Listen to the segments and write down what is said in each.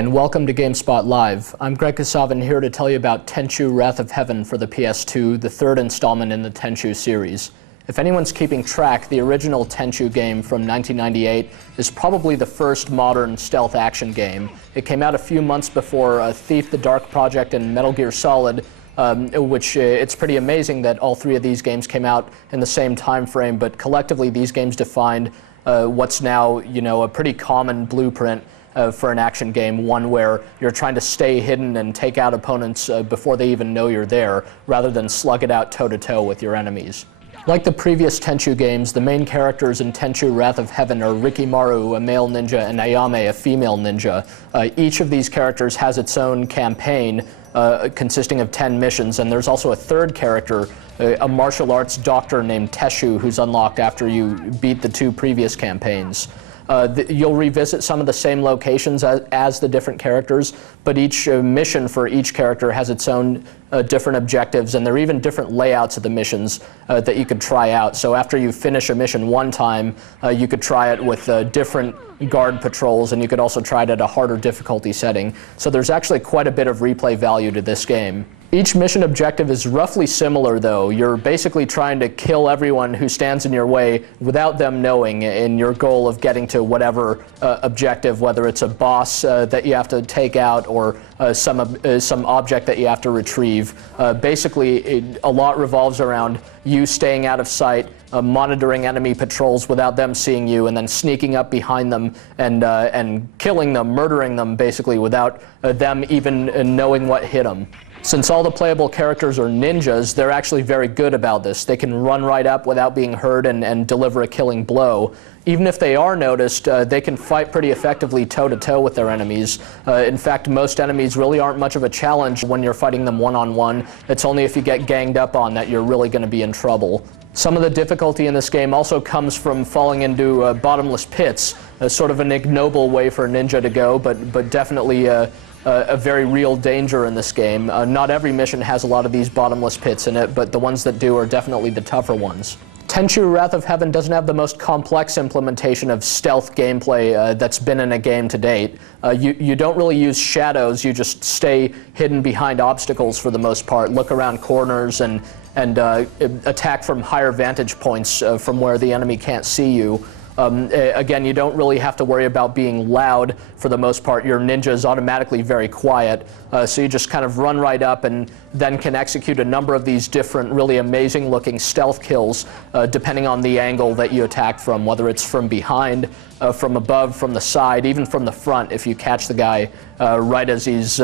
and welcome to GameSpot Live. I'm Greg Kasavin here to tell you about Tenchu Wrath of Heaven for the PS2, the third installment in the Tenchu series. If anyone's keeping track, the original Tenchu game from 1998 is probably the first modern stealth action game. It came out a few months before Thief, the Dark Project, and Metal Gear Solid, which it's pretty amazing that all three of these games came out in the same time frame, but collectively these games defined what's now, a pretty common blueprint for an action game, one where you're trying to stay hidden and take out opponents before they even know you're there, rather than slug it out toe-to-toe with your enemies. Like the previous Tenchu games, the main characters in Tenchu Wrath of Heaven are Rikimaru, a male ninja, and Ayame, a female ninja. Each of these characters has its own campaign consisting of 10 missions, and there's also a third character, a martial arts doctor named Tenchu, who's unlocked after you beat the two previous campaigns. You'll revisit some of the same locations as the different characters, but each mission for each character has its own different objectives, and there are even different layouts of the missions that you could try out. So after you finish a mission one time, you could try it with different guard patrols, and you could also try it at a harder difficulty setting. So there's actually quite a bit of replay value to this game. Each mission objective is roughly similar, though. You're basically trying to kill everyone who stands in your way without them knowing, in your goal of getting to whatever objective, whether it's a boss that you have to take out or some object that you have to retrieve. Basically, a lot revolves around you staying out of sight, monitoring enemy patrols without them seeing you, and then sneaking up behind them and killing them, murdering them, basically, without them even knowing what hit them. Since all the playable characters are ninjas, they're actually very good about this. They can run right up without being heard and deliver a killing blow. Even if they are noticed, they can fight pretty effectively toe-to-toe with their enemies. In fact, most enemies really aren't much of a challenge when you're fighting them one-on-one. It's only if you get ganged up on that you're really going to be in trouble. Some of the difficulty in this game also comes from falling into bottomless pits, sort of an ignoble way for a ninja to go, but definitely a very real danger in this game. Not every mission has a lot of these bottomless pits in it, but the ones that do are definitely the tougher ones. Tenchu Wrath of Heaven doesn't have the most complex implementation of stealth gameplay that's been in a game to date. You don't really use shadows, you just stay hidden behind obstacles for the most part, look around corners and attack from higher vantage points from where the enemy can't see you. Again, you don't really have to worry about being loud for the most part. Your ninja is automatically very quiet, so you just kind of run right up and then can execute a number of these different really amazing looking stealth kills depending on the angle that you attack from, whether it's from behind, from above, from the side, even from the front if you catch the guy right as he's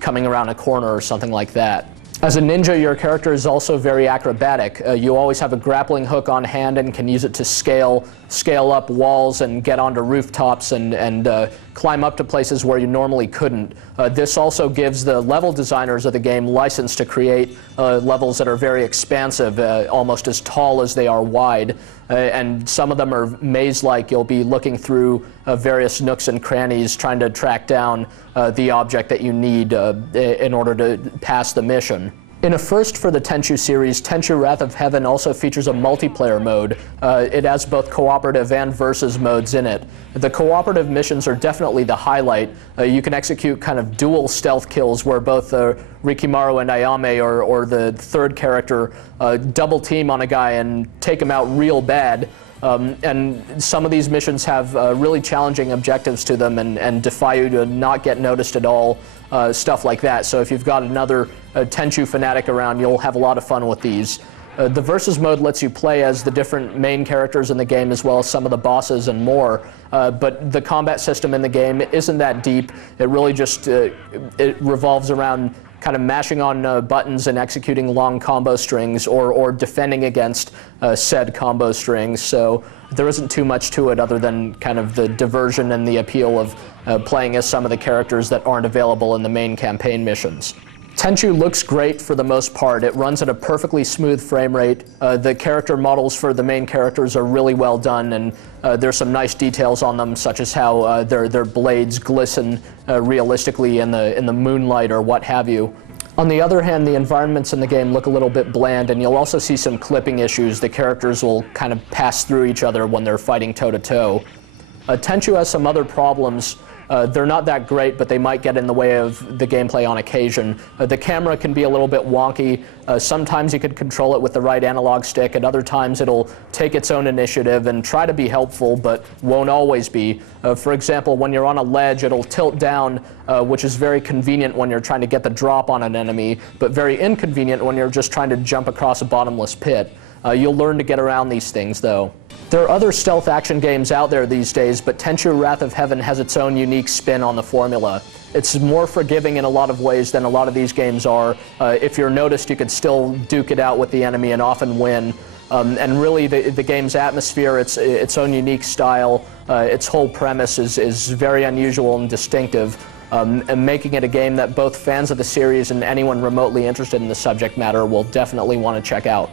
coming around a corner or something like that. As a ninja, your character is also very acrobatic. You always have a grappling hook on hand and can use it to scale up walls and get onto rooftops and climb up to places where you normally couldn't. This also gives the level designers of the game license to create levels that are very expansive, almost as tall as they are wide. And some of them are maze-like. You'll be looking through various nooks and crannies trying to track down the object that you need in order to pass the mission. In a first for the Tenchu series, Tenchu Wrath of Heaven also features a multiplayer mode. It has both cooperative and versus modes in it. The cooperative missions are definitely the highlight. You can execute kind of dual stealth kills where both Rikimaru and Ayame or the third character double team on a guy and take him out real bad. And some of these missions have really challenging objectives to them and defy you to not get noticed at all, stuff like that. So if you've got another Tenchu fanatic around, you'll have a lot of fun with these. The Versus mode lets you play as the different main characters in the game as well as some of the bosses and more, but the combat system in the game isn't that deep. It really just it revolves around kind of mashing on buttons and executing long combo strings or defending against said combo strings. So there isn't too much to it other than kind of the diversion and the appeal of playing as some of the characters that aren't available in the main campaign missions. Tenchu looks great for the most part. It runs at a perfectly smooth frame rate. The character models for the main characters are really well done, and there's some nice details on them, such as how their blades glisten realistically in the moonlight or what have you. On the other hand, the environments in the game look a little bit bland, and you'll also see some clipping issues. The characters will kind of pass through each other when they're fighting toe-to-toe. Tenchu has some other problems They're not that great, but they might get in the way of the gameplay on occasion. The camera can be a little bit wonky. Sometimes you could control it with the right analog stick, and other times it'll take its own initiative and try to be helpful, but won't always be. For example, when you're on a ledge, it'll tilt down, which is very convenient when you're trying to get the drop on an enemy, but very inconvenient when you're just trying to jump across a bottomless pit. You'll learn to get around these things, though. There are other stealth action games out there these days, but Tenchu Wrath of Heaven has its own unique spin on the formula. It's more forgiving in a lot of ways than a lot of these games are. If you're noticed, you could still duke it out with the enemy and often win. And really, the game's atmosphere, its own unique style, its whole premise is very unusual and distinctive, and making it a game that both fans of the series and anyone remotely interested in the subject matter will definitely want to check out.